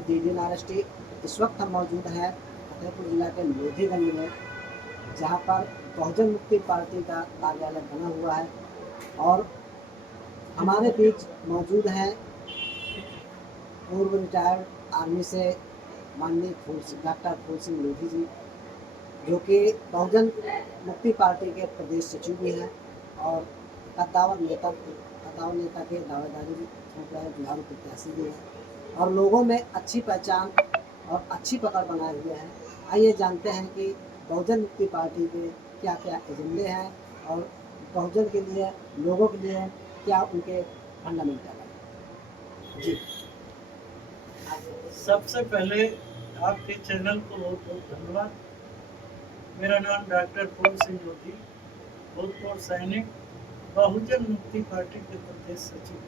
DDNRST इस वक्त हम मौजूद हैं फतेहपुर जिला के लोधीगंज में, जहां पर बहुजन मुक्ति पार्टी का कार्यालय बना हुआ है और हमारे बीच मौजूद हैं पूर्व रिटायर्ड आर्मी से माननीय डॉक्टर फूल सिंह लोधी जी, जो कि बहुजन मुक्ति पार्टी के प्रदेश सचिव भी हैं और कद्दावर नेता के दावेदारी भी ठोक रहे हैं, बिहार प्रत्याशी भी हैं और लोगों में अच्छी पहचान और अच्छी पकड़ बनाए हुए हैं। आइए जानते हैं कि बहुजन मुक्ति पार्टी के क्या क्या एजेंडे हैं और बहुजन के लिए, लोगों के लिए क्या उनके फंडामेंटल है। जी, सबसे पहले आपके चैनल को बहुत बहुत धन्यवाद। मेरा नाम डॉक्टर फूल सिंह लोधी, भूतपूर्व सैनिक, बहुजन मुक्ति पार्टी के प्रदेश सचिव।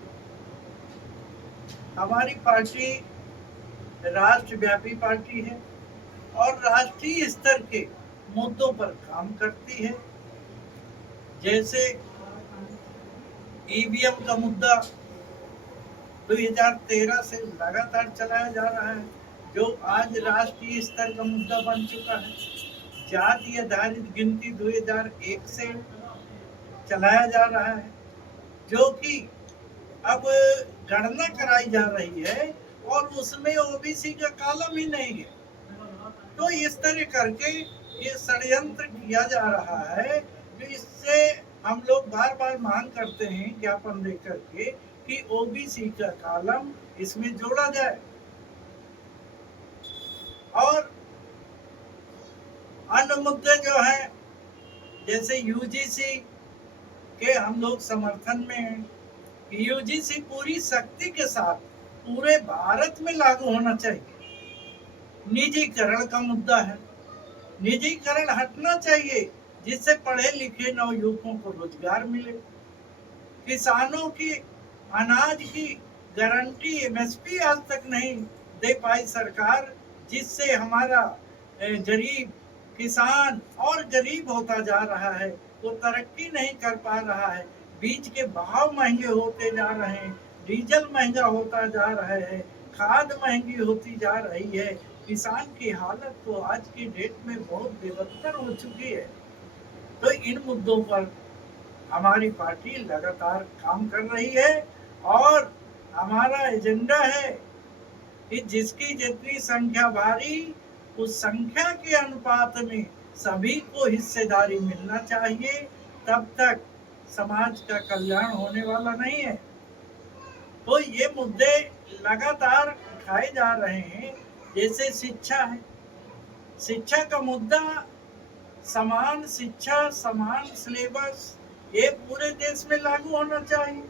हमारी पार्टी राष्ट्रव्यापी पार्टी है और राष्ट्रीय स्तर के मुद्दों पर काम करती है। जैसे ईवीएम का मुद्दा 2013 से लगातार चलाया जा रहा है, जो आज राष्ट्रीय स्तर का मुद्दा बन चुका है। जाति आधारित गिनती 2001 से चलाया जा रहा है, जो कि अब गणना कराई जा रही है और उसमें ओबीसी का कॉलम ही नहीं है। तो इस तरह करके ये षड्यंत्र किया जा रहा है, जो इससे हम लोग बार बार मांग करते हैं ज्ञापन दे करके कि ओबीसी का कॉलम इसमें जोड़ा जाए। और अन्य मुद्दे जो हैं, जैसे यूजीसी के हम लोग समर्थन में हैं। यूजीसी पूरी शक्ति के साथ पूरे भारत में लागू होना चाहिए। निजीकरण का मुद्दा है, निजीकरण हटना चाहिए, जिससे पढ़े लिखे नवयुवकों को रोजगार मिले। किसानों की अनाज की गारंटी एमएसपी आज तक नहीं दे पाई सरकार, जिससे हमारा गरीब किसान और गरीब होता जा रहा है, वो तरक्की नहीं कर पा रहा है। बीज के भाव महंगे होते जा रहे हैं, डीजल महंगा होता जा रहा है, खाद महंगी होती जा रही है। किसान की हालत तो आज की डेट में बहुत बेबदतर हो चुकी है। तो इन मुद्दों पर हमारी पार्टी लगातार काम कर रही है और हमारा एजेंडा है कि जिसकी जितनी संख्या भारी, उस संख्या के अनुपात में सभी को हिस्सेदारी मिलना चाहिए, तब तक समाज का कल्याण होने वाला नहीं है। तो ये मुद्दे लगातार उठाए जा रहे हैं। जैसे शिक्षा है, शिक्षा का मुद्दा, समान शिक्षा, समान सिलेबस, ये पूरे देश में लागू होना चाहिए।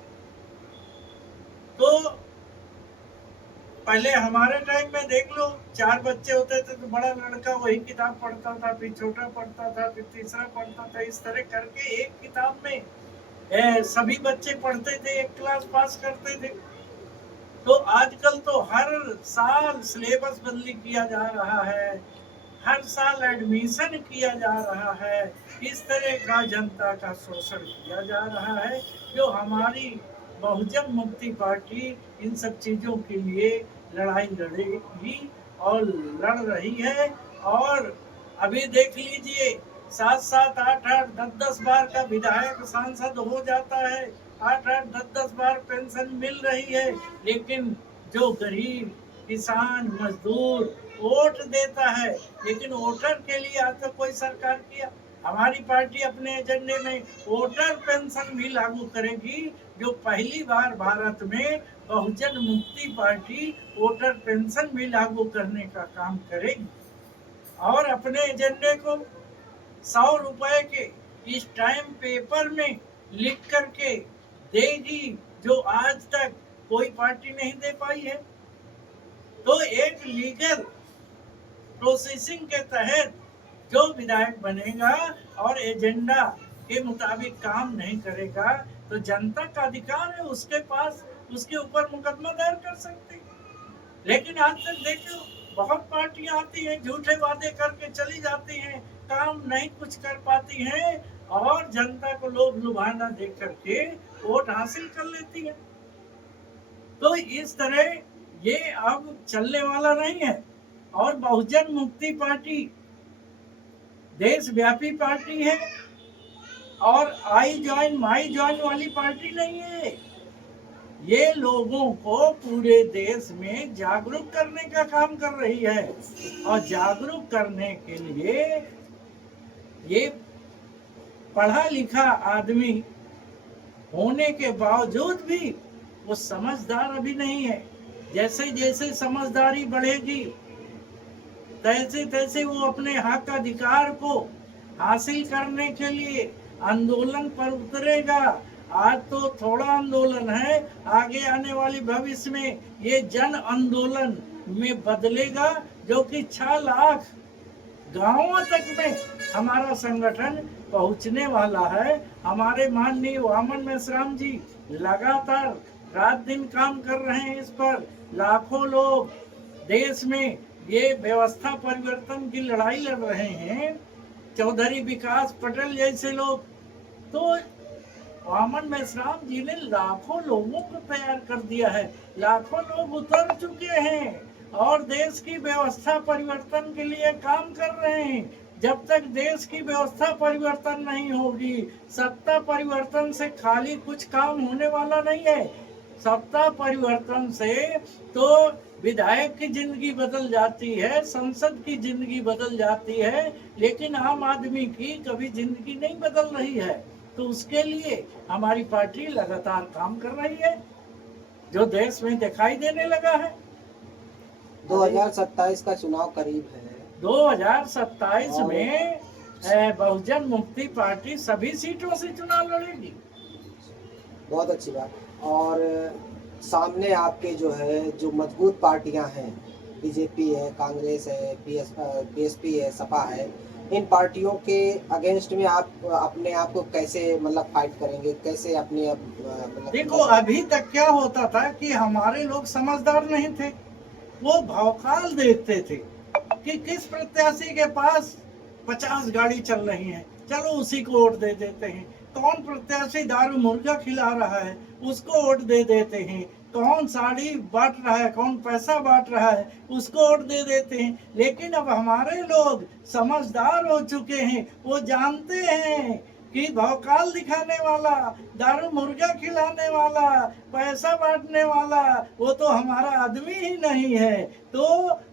तो पहले हमारे टाइम में देख लो, 4 बच्चे होते थे तो बड़ा लड़का वही किताब पढ़ता था, फिर छोटा पढ़ता था, फिर तीसरा पढ़ता था। इस तरह करके एक किताब में सभी बच्चे पढ़ते थे, एक क्लास पास करते थे। तो आजकल तो हर साल सिलेबस बदली किया जा रहा है, हर साल एडमिशन किया जा रहा है। इस तरह का जनता का शोषण किया जा रहा है, जो हमारी बहुजन मुक्ति पार्टी इन सब चीजों के लिए लड़ाई लड़ेगी और लड़ रही है। और अभी देख लीजिए, 7-7, 8-8, 10-10 बार का विधायक सांसद हो जाता है, 8-8, 10-10 बार पेंशन मिल रही है, लेकिन जो गरीब किसान मजदूर वोट देता है, लेकिन वोटर के लिए आज तक कोई सरकार किया। हमारी पार्टी अपने एजेंडे में वोटर पेंशन भी लागू करेगी, जो पहली बार भारत में बहुजन मुक्ति पार्टी वोटर पेंशन भी लागू करने का काम करेगी। और अपने एजेंडे को 100 रुपए के स्टैम्प पेपर में लिख करके देगी, जो आज तक कोई पार्टी नहीं दे पाई है। तो एक लीगल प्रोसेसिंग के तहत जो विधायक बनेगा और एजेंडा के मुताबिक काम नहीं करेगा, तो जनता का अधिकार है उसके पास, उसके ऊपर मुकदमा दायर कर सकते हैं। लेकिन आज तक देखो, बहुत पार्टियां आती हैं, झूठे वादे करके चली जाती हैं, काम नहीं कुछ कर पाती हैं और जनता को लोभ लुभाना देख करके वोट हासिल कर लेती है। तो इस तरह ये अब चलने वाला नहीं है। और बहुजन मुक्ति पार्टी देशव्यापी पार्टी है और आई ज्वाइन माई ज्वाइन वाली पार्टी नहीं है। ये लोगों को पूरे देश में जागरूक करने का काम कर रही है और जागरूक करने के लिए ये पढ़ा लिखा आदमी होने के बावजूद भी वो समझदार अभी नहीं है। जैसे जैसे समझदारी बढ़ेगी तैसे तैसे वो अपने हक अधिकार को हासिल करने के लिए आंदोलन पर उतरेगा। आज तो थोड़ा आंदोलन है, आगे आने वाली भविष्य में ये जन आंदोलन में बदलेगा, जो कि 6 लाख गांवों तक में हमारा संगठन पहुंचने वाला है। हमारे माननीय वामन मेश्राम जी लगातार रात दिन काम कर रहे हैं इस पर। लाखों लोग देश में ये व्यवस्था परिवर्तन की लड़ाई लड़ रहे हैं। चौधरी विकास पटेल जैसे लोग, तो वामन मेश्राम जी ने लाखों लोगों को तैयार कर दिया है। लाखों लोग उतर चुके हैं और देश की व्यवस्था परिवर्तन के लिए काम कर रहे हैं। जब तक देश की व्यवस्था परिवर्तन नहीं होगी, सत्ता परिवर्तन से खाली कुछ काम होने वाला नहीं है। सत्ता परिवर्तन से तो विधायक की जिंदगी बदल जाती है, संसद की जिंदगी बदल जाती है, लेकिन आम आदमी की कभी जिंदगी नहीं बदल रही है। तो उसके लिए हमारी पार्टी लगातार काम कर रही है, जो देश में दिखाई देने लगा है। 2027 का चुनाव करीब है। 2027 में बहुजन मुक्ति पार्टी सभी सीटों से चुनाव लड़ेगी। बहुत अच्छी बात। और सामने आपके जो है जो मजबूत पार्टियां हैं, बीजेपी है, कांग्रेस है, बीएसपी है, सपा है, इन पार्टियों के अगेंस्ट में आप अपने आप को कैसे मतलब फाइट करेंगे, कैसे अपने मतलब? देखो, अभी तक क्या होता था कि हमारे लोग समझदार नहीं थे। वो भौकाल देखते थे कि किस प्रत्याशी के पास 50 गाड़ी चल रही है, चलो उसी को वोट दे देते हैं। कौन प्रत्याशी दारू मुर्गा खिला रहा है, उसको वोट दे देते हैं। कौन साड़ी बांट रहा है, कौन पैसा बांट रहा है, उसको वोट दे देते हैं। लेकिन अब हमारे लोग समझदार हो चुके हैं। वो जानते हैं कि भौकाल दिखाने वाला, दारू मुर्गा खिलाने वाला, पैसा बांटने वाला वो तो हमारा आदमी ही नहीं है। तो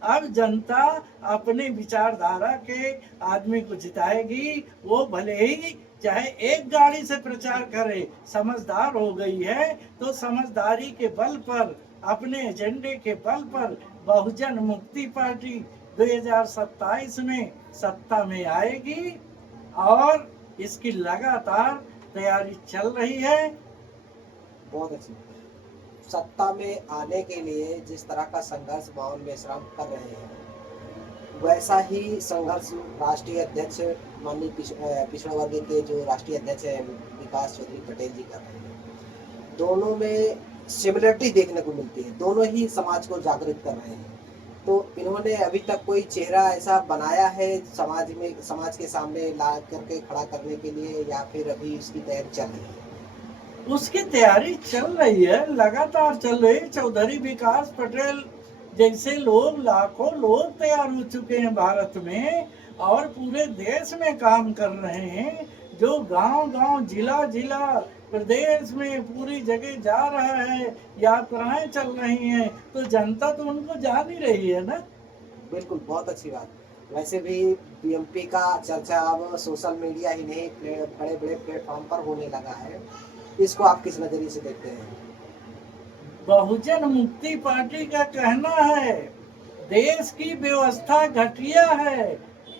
अब जनता अपने विचारधारा के आदमी को जिताएगी। वो भले ही चाहे एक गाड़ी से प्रचार करे, समझदार हो गई है तो समझदारी के बल पर, अपने एजेंडे के बल पर बहुजन मुक्ति पार्टी 2027 में सत्ता में आएगी और इसकी लगातार तैयारी चल रही है। बहुत अच्छी। सत्ता में आने के लिए जिस तरह का संघर्ष वामन मेश्राम कर रहे हैं, वैसा ही संघर्ष राष्ट्रीय अध्यक्ष माननीय पिछड़ा वर्ग के जो राष्ट्रीय अध्यक्ष हैं विकास चौधरी पटेल जी कर रहे हैं। दोनों में सिमिलरिटी देखने को मिलती है, दोनों ही समाज को जागृत कर रहे हैं। तो इन्होंने अभी तक कोई चेहरा ऐसा बनाया है समाज में, समाज के सामने ला करके खड़ा करने के लिए, या फिर अभी उसकी तैयारी चल रही है? उसकी तैयारी चल रही है, लगातार चल रही है। चौधरी विकास पटेल जैसे लोग, लाखों लोग तैयार हो चुके हैं भारत में और पूरे देश में काम कर रहे हैं। जो गांव गांव, जिला जिला, प्रदेश में पूरी जगह जा रहा है, यात्राएं चल रही हैं, तो जनता तो उनको जान ही रही है ना। बिल्कुल, बहुत अच्छी बात। वैसे भी बीएमपी का चर्चा अब सोशल मीडिया ही नहीं, बड़े बड़े प्लेटफॉर्म पर होने लगा है। इसको आप किस नजरिए से देखते हैं? बहुजन मुक्ति पार्टी का कहना है देश की व्यवस्था घटिया है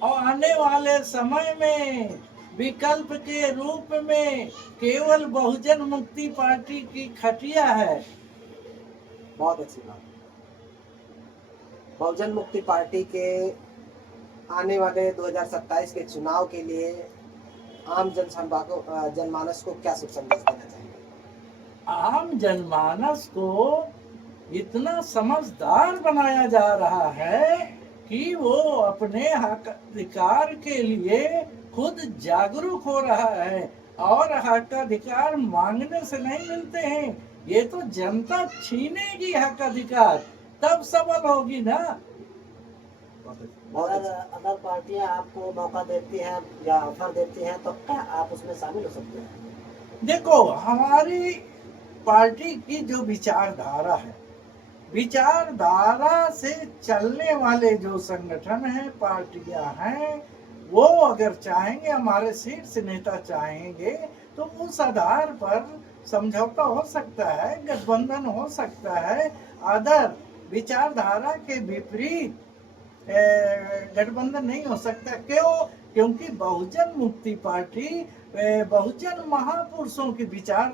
और आने वाले समय में विकल्प के रूप में केवल बहुजन मुक्ति पार्टी की खटिया है। बहुत अच्छी बात। बहुजन मुक्ति पार्टी के आने वाले 2027 के चुनाव के लिए आम जनमानस को क्या शुभ संदेश देना चाहिए? आम जनमानस को इतना समझदार बनाया जा रहा है कि वो अपने हक अधिकार के लिए खुद जागरूक हो रहा है। और हक अधिकार मांगने से नहीं मिलते हैं, ये तो जनता छीनेगी हक अधिकार। तब सबल होगी ना। अगर अदर पार्टियां आपको मौका देती हैं या ऑफर देती हैं तो क्या आप उसमें शामिल हो सकते हैं? देखो, हमारी पार्टी की जो विचारधारा है, विचारधारा से चलने वाले जो संगठन हैं, पार्टियां हैं, वो अगर चाहेंगे, हमारे शीर्ष नेता चाहेंगे, तो उस आधार पर समझौता हो सकता है, गठबंधन हो सकता है। अदर विचारधारा के विपरीत गठबंधन नहीं हो सकता। क्यों? क्योंकि बहुजन मुक्ति पार्टी बहुजन महापुरुषों की विचार